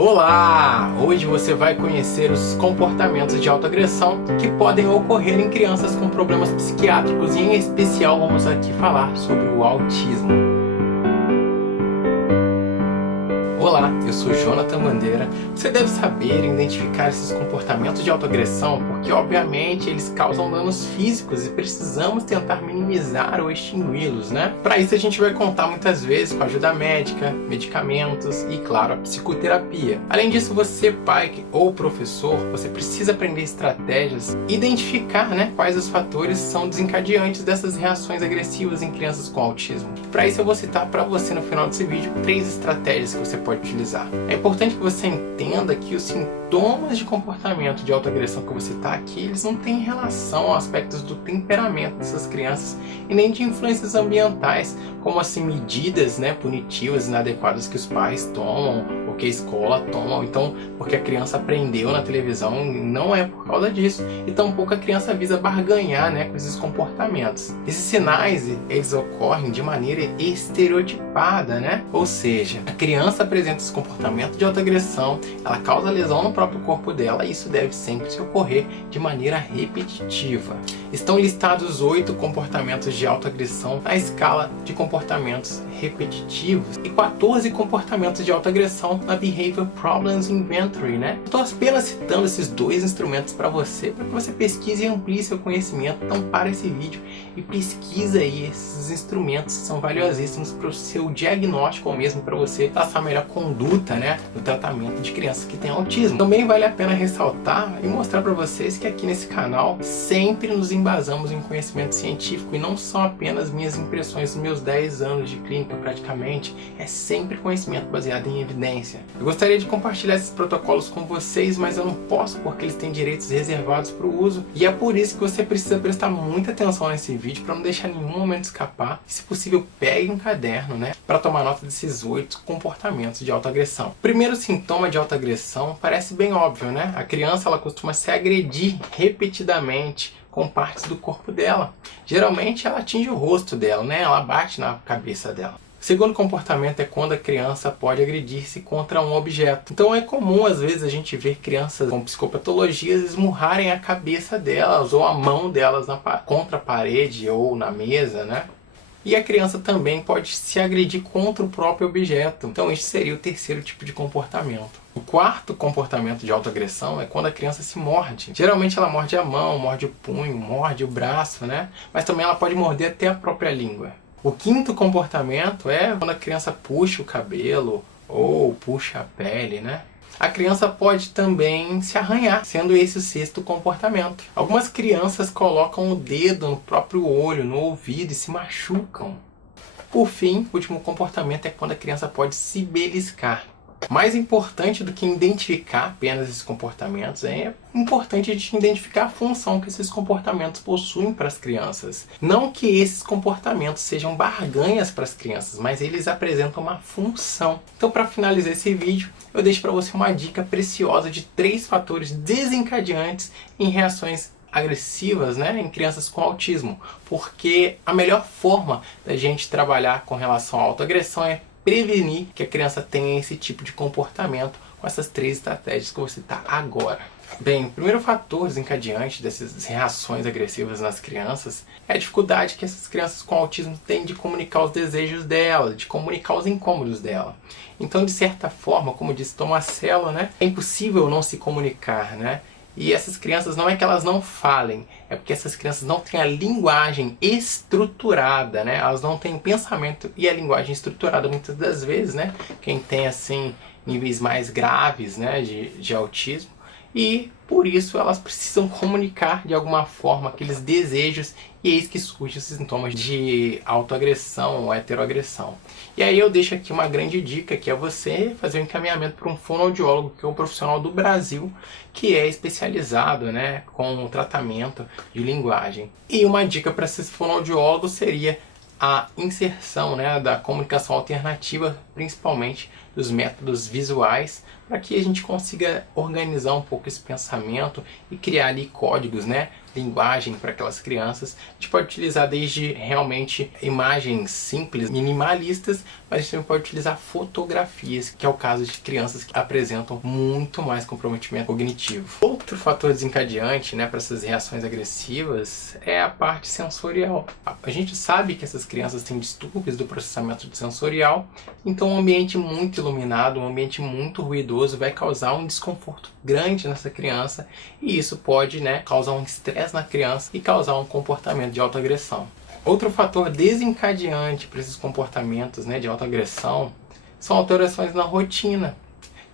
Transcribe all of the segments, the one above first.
Olá! Hoje você vai conhecer os comportamentos de autoagressão que podem ocorrer em crianças com problemas psiquiátricos e, em especial, vamos aqui falar sobre o autismo. Olá, eu sou Jonathan Bandeira. Você deve saber identificar esses comportamentos de autoagressão porque, obviamente, eles causam danos físicos e precisamos tentar minimizar ou extingui-los, né? Para isso a gente vai contar muitas vezes com ajuda médica, medicamentos e, claro, a psicoterapia. Além disso, você, pai ou professor, você precisa aprender estratégias e identificar, quais os fatores são desencadeantes dessas reações agressivas em crianças com autismo. Para isso eu vou citar para você no final desse vídeo 3 estratégias que você pode utilizar. É importante que você entenda que os sintomas de comportamento de autoagressão que você está aqui, eles não têm relação a aspectos do temperamento dessas crianças e nem de influências ambientais, como assim medidas punitivas inadequadas que os pais tomam ou que a escola toma, então porque a criança aprendeu na televisão, não é por causa disso, e tampouco a criança visa barganhar com esses comportamentos. Esses sinais, eles ocorrem de maneira estereotipada, ou seja, a criança apresenta esse comportamento de autoagressão, ela causa lesão no próprio corpo dela e isso deve sempre se ocorrer de maneira repetitiva. Estão listados 8 comportamentos de autoagressão na escala de comportamentos repetitivos e 14 comportamentos de autoagressão na Behavior Problems Inventory, Estou apenas citando esses 2 instrumentos para que você pesquise e amplie seu conhecimento. Então para esse vídeo e pesquisa aí esses instrumentos que são valiosíssimos para o seu diagnóstico ou mesmo para você traçar a melhor conduta, no tratamento de crianças que têm autismo. Também vale a pena ressaltar e mostrar para vocês que aqui nesse canal sempre nos embasamos em conhecimento científico e não são apenas minhas impressões dos meus 10 anos de clínica praticamente, é sempre conhecimento baseado em evidência. Eu gostaria de compartilhar esses protocolos com vocês, mas eu não posso porque eles têm direitos reservados para o uso e é por isso que você precisa prestar muita atenção nesse vídeo para não deixar nenhum momento escapar e, se possível, pegue um caderno, para tomar nota desses 8 comportamentos de autoagressão. O primeiro sintoma de autoagressão parece bem óbvio, A criança ela costuma se agredir repetidamente com partes do corpo dela. Geralmente ela atinge o rosto dela, ela bate na cabeça dela. O segundo comportamento é quando a criança pode agredir-se contra um objeto. Então é comum às vezes a gente ver crianças com psicopatologias esmurrarem a cabeça delas ou a mão delas contra a parede ou na mesa, E a criança também pode se agredir contra o próprio objeto. Então este seria o terceiro tipo de comportamento. O quarto comportamento de autoagressão é quando a criança se morde. Geralmente ela morde a mão, morde o punho, morde o braço, Mas também ela pode morder até a própria língua. O quinto comportamento é quando a criança puxa o cabelo ou puxa a pele, A criança pode também se arranhar, sendo esse o sexto comportamento. Algumas crianças colocam o dedo no próprio olho, no ouvido e se machucam. Por fim, o último comportamento é quando a criança pode se beliscar. Mais importante do que identificar apenas esses comportamentos, é importante a gente identificar a função que esses comportamentos possuem para as crianças. Não que esses comportamentos sejam barganhas para as crianças, mas eles apresentam uma função. Então, para finalizar esse vídeo, eu deixo para você uma dica preciosa de 3 fatores desencadeantes em reações agressivas em crianças com autismo. Porque a melhor forma da gente trabalhar com relação à autoagressão é prevenir que a criança tenha esse tipo de comportamento com essas 3 estratégias que eu vou citar agora. Bem, o primeiro fator desencadeante dessas reações agressivas nas crianças é a dificuldade que essas crianças com autismo têm de comunicar os desejos dela, de comunicar os incômodos dela. Então, de certa forma, como disse Tomasello, é impossível não se comunicar, E essas crianças não é que elas não falem, é porque essas crianças não têm a linguagem estruturada, Elas não têm o pensamento e a linguagem estruturada muitas das vezes, Quem tem, assim, níveis mais graves, de autismo. E, por isso, elas precisam comunicar de alguma forma aqueles desejos e eis que surgem esses sintomas de autoagressão ou heteroagressão. E aí eu deixo aqui uma grande dica, que é você fazer um encaminhamento para um fonoaudiólogo, que é um profissional do Brasil, que é especializado com o tratamento de linguagem. E uma dica para esses fonoaudiólogos seria a inserção da comunicação alternativa, principalmente dos métodos visuais, para que a gente consiga organizar um pouco esse pensamento e criar ali códigos linguagem para aquelas crianças. A gente pode utilizar desde realmente imagens simples, minimalistas, mas a gente também pode utilizar fotografias, que é o caso de crianças que apresentam muito mais comprometimento cognitivo. Outro fator desencadeante, né, para essas reações agressivas é a parte sensorial. A gente sabe que essas crianças têm distúrbios do processamento sensorial, então um ambiente muito iluminado, um ambiente muito ruidoso vai causar um desconforto grande nessa criança, e isso pode, né, causar um estresse na criança e causar um comportamento de autoagressão. Outro fator desencadeante para esses comportamentos, né, de autoagressão são alterações na rotina.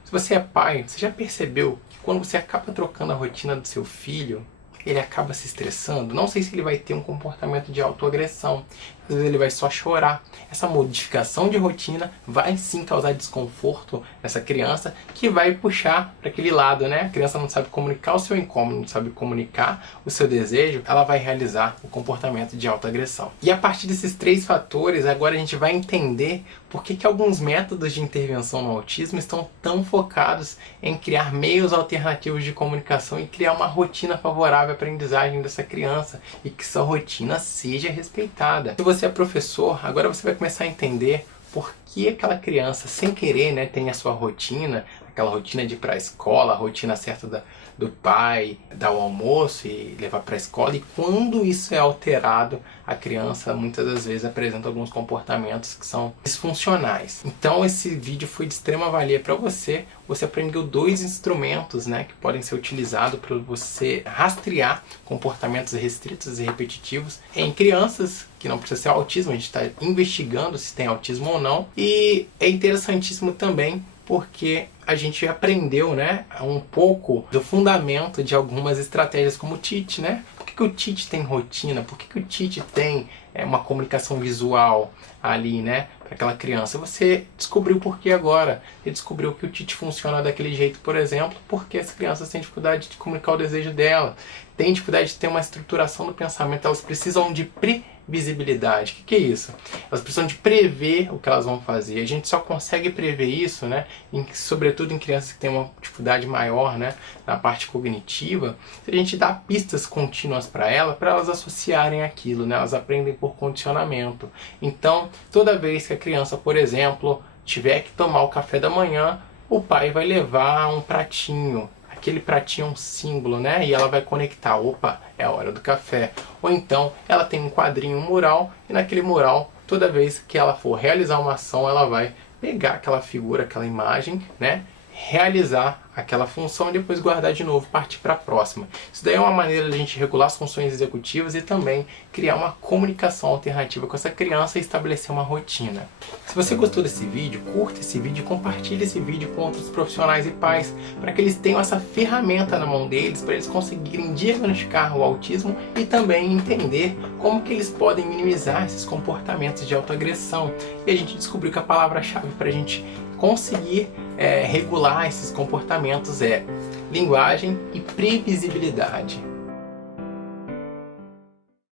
Se você é pai, você já percebeu que quando você acaba trocando a rotina do seu filho, ele acaba se estressando? Não sei se ele vai ter um comportamento de autoagressão, às vezes ele vai só chorar. Essa modificação de rotina vai sim causar desconforto nessa criança, que vai puxar para aquele lado, né? A criança não sabe comunicar o seu incômodo, não sabe comunicar o seu desejo, ela vai realizar o comportamento de autoagressão. E a partir desses 3 fatores, agora a gente vai entender por que alguns métodos de intervenção no autismo estão tão focados em criar meios alternativos de comunicação e criar uma rotina favorável à aprendizagem dessa criança, e que essa rotina seja respeitada. Se você é professor, agora você vai começar a entender por que aquela criança, sem querer, né, tem a sua rotina, aquela rotina de ir para a escola, a rotina certa do pai, dar o almoço e levar para a escola, e quando isso é alterado, a criança muitas das vezes apresenta alguns comportamentos que são disfuncionais. Então esse vídeo foi de extrema valia para você. Você aprendeu 2 instrumentos, né, que podem ser utilizados para você rastrear comportamentos restritos e repetitivos em crianças, que não precisa ser autismo, a gente está investigando se tem autismo ou não. E é interessantíssimo também porque a gente aprendeu, né, um pouco do fundamento de algumas estratégias como o Tite, né? Por que o Tite tem rotina? Por que o Tite tem uma comunicação visual ali, né, para aquela criança? Você descobriu por que agora. Você descobriu que o Tite funciona daquele jeito, por exemplo, porque as crianças têm dificuldade de comunicar o desejo dela, têm dificuldade de ter uma estruturação do pensamento, elas precisam de previsibilidade. O que é isso? Elas precisam de prever o que elas vão fazer. A gente só consegue prever isso, né, sobretudo em crianças que têm uma dificuldade maior, né, na parte cognitiva, se a gente dá pistas contínuas para elas associarem aquilo, né, elas aprendem por condicionamento. Então, toda vez que a criança, por exemplo, tiver que tomar o café da manhã, o pai vai levar um pratinho. Aquele pratinho é um símbolo, né? E ela vai conectar, opa, é a hora do café. Ou então, ela tem um quadrinho, um mural, e naquele mural, toda vez que ela for realizar uma ação, ela vai pegar aquela figura, aquela imagem, né, realizar aquela função e depois guardar de novo, partir para a próxima. Isso daí é uma maneira de a gente regular as funções executivas e também criar uma comunicação alternativa com essa criança e estabelecer uma rotina. Se você gostou desse vídeo, curta esse vídeo e compartilhe esse vídeo com outros profissionais e pais, para que eles tenham essa ferramenta na mão deles, para eles conseguirem diagnosticar o autismo e também entender como que eles podem minimizar esses comportamentos de autoagressão. E a gente descobriu que a palavra-chave para a gente conseguir regular esses comportamentos é linguagem e previsibilidade.